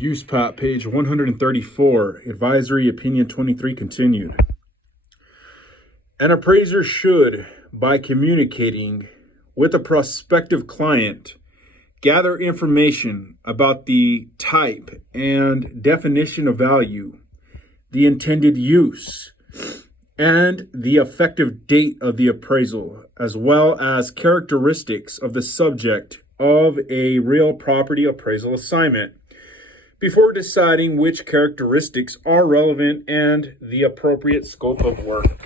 USPAP, page 134, Advisory Opinion 23 continued. An appraiser should, by communicating with a prospective client, gather information about the type and definition of value, the intended use, and the effective date of the appraisal, as well as characteristics of the subject of a real property appraisal assignment, before deciding which characteristics are relevant and the appropriate scope of work.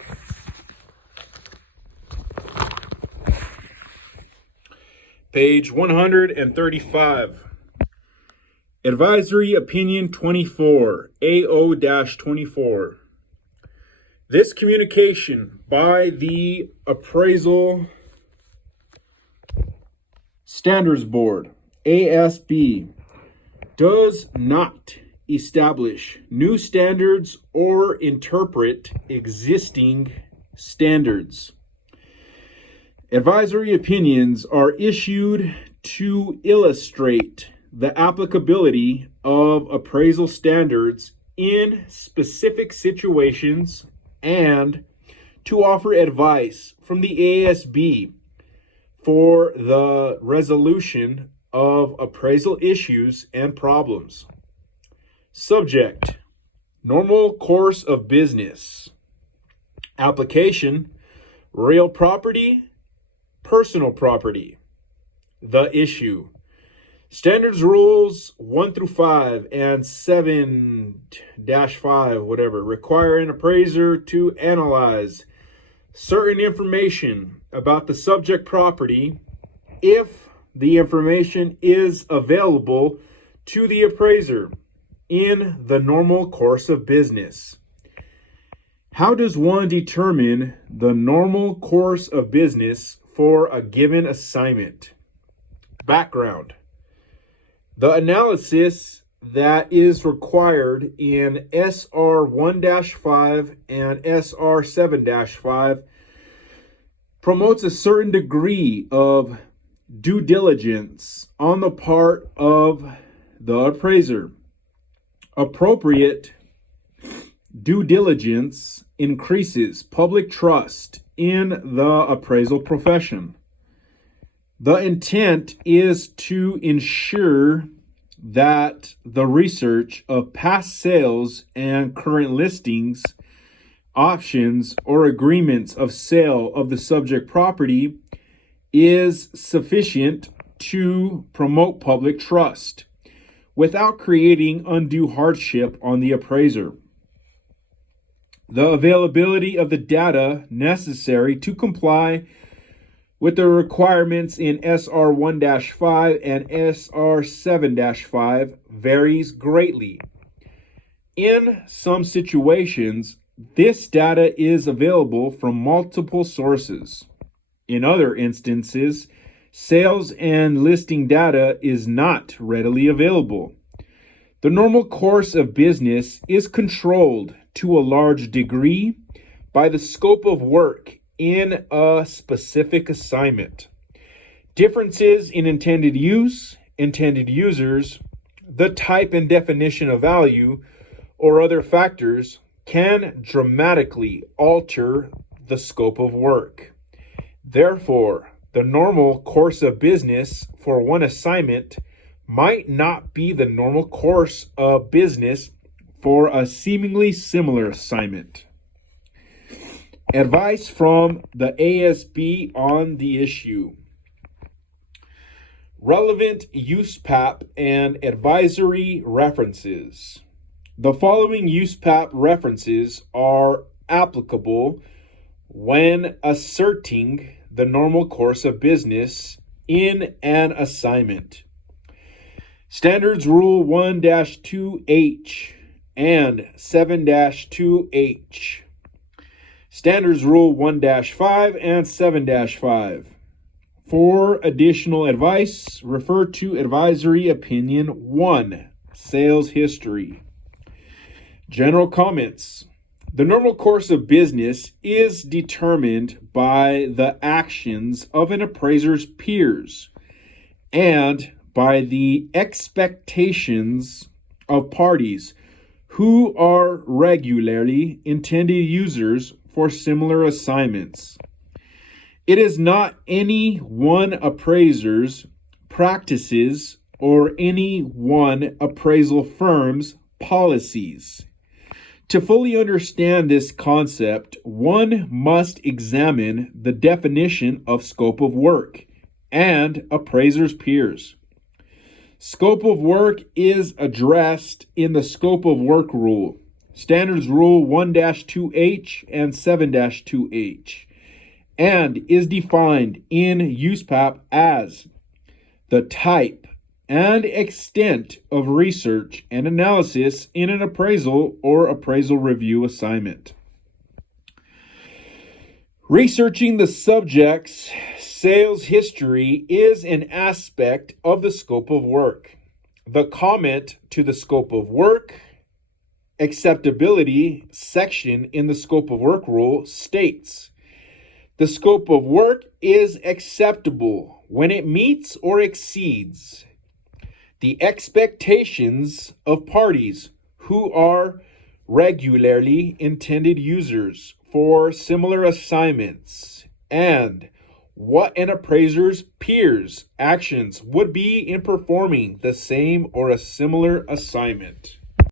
Page 135. Advisory Opinion 24, AO-24. This communication by the Appraisal Standards Board, ASB, does not establish new standards or interpret existing standards. Advisory opinions are issued to illustrate the applicability of appraisal standards in specific situations and to offer advice from the ASB for the resolution of appraisal issues and problems. Subject: normal course of business. Application: real property, personal property. The issue: standards rules 1 through 5 and 7-5, require an appraiser to analyze certain information about the subject property if the information is available to the appraiser in the normal course of business. How does one determine the normal course of business for a given assignment? Background: the analysis that is required in SR 1-5 and SR 7-5 promotes a certain degree of due diligence on the part of the appraiser. Appropriate due diligence increases public trust in the appraisal profession. The intent is to ensure that the research of past sales and current listings, options, or agreements of sale of the subject property is sufficient to promote public trust without creating undue hardship on the appraiser. The availability of the data necessary to comply with the requirements in SR 1-5 and SR 7-5 varies greatly. In some situations, this data is available from multiple sources. In other instances, sales and listing data is not readily available. The normal course of business is controlled to a large degree by the scope of work in a specific assignment. Differences in intended use, intended users, the type and definition of value, or other factors can dramatically alter the scope of work. Therefore, the normal course of business for one assignment might not be the normal course of business for a seemingly similar assignment. Advice from the ASB on the issue. Relevant USPAP and advisory references. The following USPAP references are applicable when asserting the normal course of business in an assignment. Standards Rule 1-2H and 7-2H. Standards Rule 1-5 and 7-5. For additional advice, refer to Advisory Opinion 1, Sales History. General comments. The normal course of business is determined by the actions of an appraiser's peers and by the expectations of parties who are regularly intended users for similar assignments. It is not any one appraiser's practices or any one appraisal firm's policies. To fully understand this concept, one must examine the definition of scope of work and appraiser's peers. Scope of work is addressed in the Scope of Work Rule, Standards Rule 1-2H and 7-2H, and is defined in USPAP as the type and extent of research and analysis in an appraisal or appraisal review assignment. Researching the subject's sales history is an aspect of the scope of work. The comment to the scope of work acceptability section in the Scope of Work Rule states, the scope of work is acceptable when it meets or exceeds the expectations of parties who are regularly intended users for similar assignments and what an appraiser's peers' actions would be in performing the same or a similar assignment.